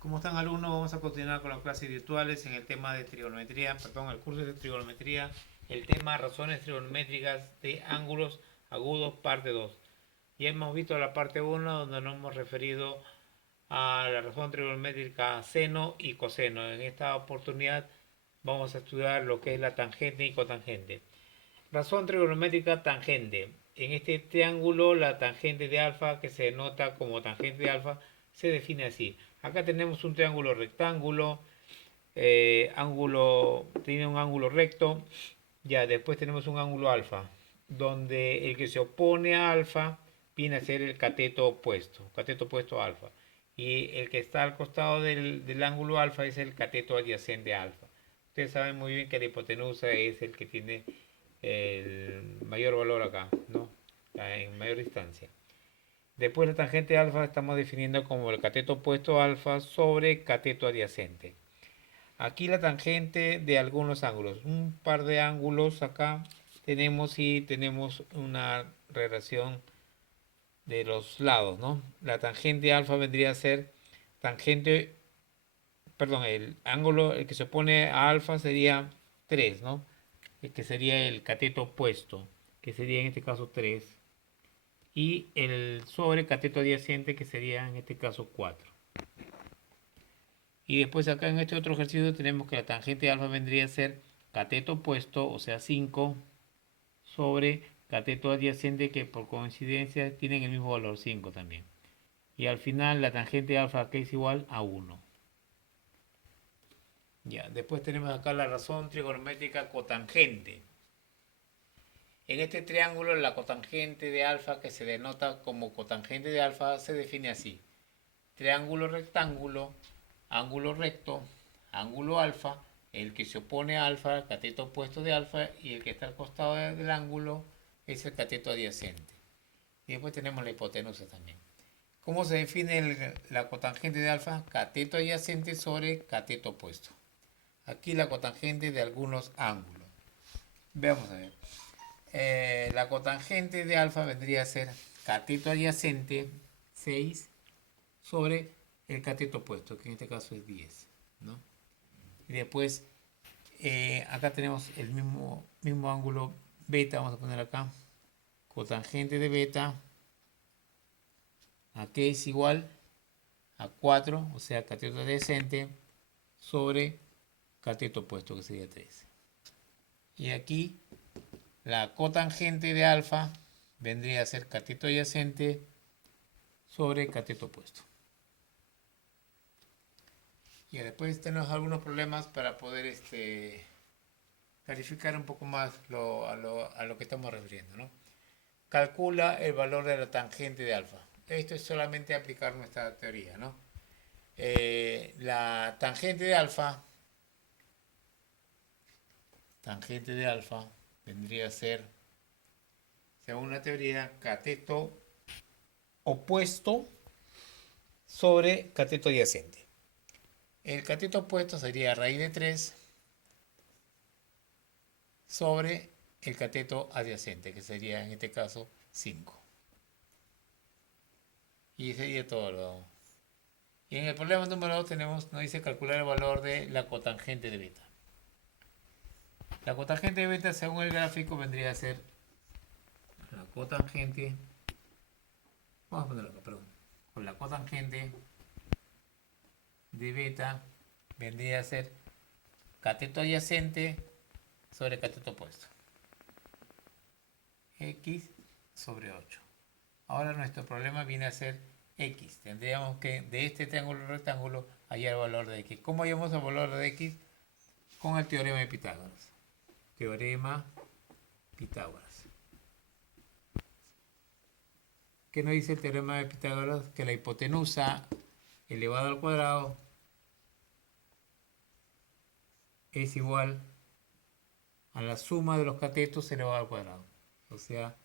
¿Cómo están alumnos? Vamos a continuar con las clases virtuales en el tema de trigonometría, perdón, el curso de trigonometría, el tema razones trigonométricas de ángulos agudos, parte 2. Ya hemos visto la parte 1 donde nos hemos referido a la razón trigonométrica seno y coseno. En esta oportunidad vamos a estudiar lo que es la tangente y cotangente. Razón trigonométrica tangente. En este triángulo la tangente de alfa, que se denota como tangente de alfa, se define así. Acá tenemos un triángulo rectángulo, tiene un ángulo recto, ya después tenemos un ángulo alfa, donde el que se opone a alfa viene a ser el cateto opuesto a alfa. Y el que está al costado del ángulo alfa es el cateto adyacente a alfa. Ustedes saben muy bien que la hipotenusa es el que tiene el mayor valor acá, ¿no? En mayor distancia. Después la tangente alfa estamos definiendo como el cateto opuesto alfa sobre cateto adyacente. Aquí la tangente de algunos ángulos, un par de ángulos acá tenemos y tenemos una relación de los lados, ¿no? La tangente alfa vendría a ser tangente, perdón, el ángulo, el que se opone a alfa sería 3, ¿no? El que sería el cateto opuesto, que sería en este caso 3, y el sobre cateto adyacente, que sería en este caso 4. Y después acá en este otro ejercicio tenemos que la tangente alfa vendría a ser cateto opuesto, o sea 5, sobre cateto adyacente, que por coincidencia tienen el mismo valor, 5 también. Y al final la tangente alfa que es igual a 1. Ya, después tenemos acá la razón trigonométrica cotangente. En este triángulo la cotangente de alfa, que se denota como cotangente de alfa, se define así. Triángulo rectángulo, ángulo recto, ángulo alfa, el que se opone a alfa, cateto opuesto de alfa, y el que está al costado del ángulo es el cateto adyacente. Y después tenemos la hipotenusa también. ¿Cómo se define la cotangente de alfa? Cateto adyacente sobre cateto opuesto. Aquí la cotangente de algunos ángulos. Veamos a ver. La cotangente de alfa vendría a ser cateto adyacente 6 sobre el cateto opuesto, que en este caso es 10, ¿no? Y después acá tenemos el mismo ángulo beta, vamos a poner acá, cotangente de beta, aquí es igual a 4, o sea, cateto adyacente sobre cateto opuesto, que sería 3. Y aquí la cotangente de alfa vendría a ser cateto adyacente sobre cateto opuesto. Y después tenemos algunos problemas para poder clarificar un poco más a lo que estamos refiriendo, ¿no? Calcula el valor de la tangente de alfa. Esto es solamente aplicar nuestra teoría, ¿no? La tangente de alfa vendría a ser, según la teoría, cateto opuesto sobre cateto adyacente. El cateto opuesto sería raíz de 3 sobre el cateto adyacente, que sería en este caso 5. Y sería todo. Y en el problema número 2 nos dice calcular el valor de la cotangente de beta. La cotangente de beta, según el gráfico, vendría a ser la cotangente, vamos a ponerlo acá, perdón, con la cotangente de beta vendría a ser cateto adyacente sobre cateto opuesto, x sobre 8. Ahora nuestro problema viene a ser x. Tendríamos que de este triángulo rectángulo hallar el valor de x. ¿Cómo hallamos el valor de x? Con el teorema de Pitágoras. Teorema Pitágoras. ¿Qué nos dice el teorema de Pitágoras? Que la hipotenusa elevado al cuadrado es igual a la suma de los catetos elevado al cuadrado. O sea,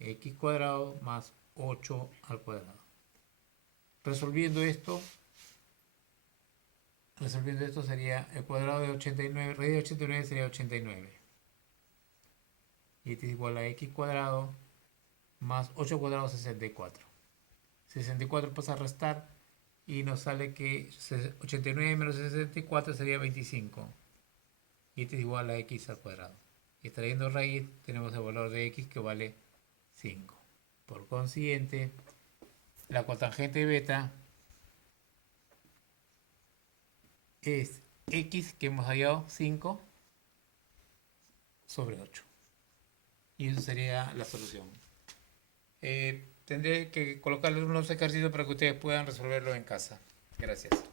x cuadrado más 8 al cuadrado. Resolviendo esto sería el cuadrado de 89, raíz de 89 sería 89. Y este es igual a x cuadrado más 8 cuadrado 64. 64 pasa a restar y nos sale que 89 menos 64 sería 25. Y este es igual a x al cuadrado. Y extrayendo raíz tenemos el valor de x que vale 5. Por consiguiente, la cotangente beta es x que hemos hallado 5 sobre 8. Y eso sería la solución. Tendré que colocarles unos ejercicios para que ustedes puedan resolverlo en casa. Gracias.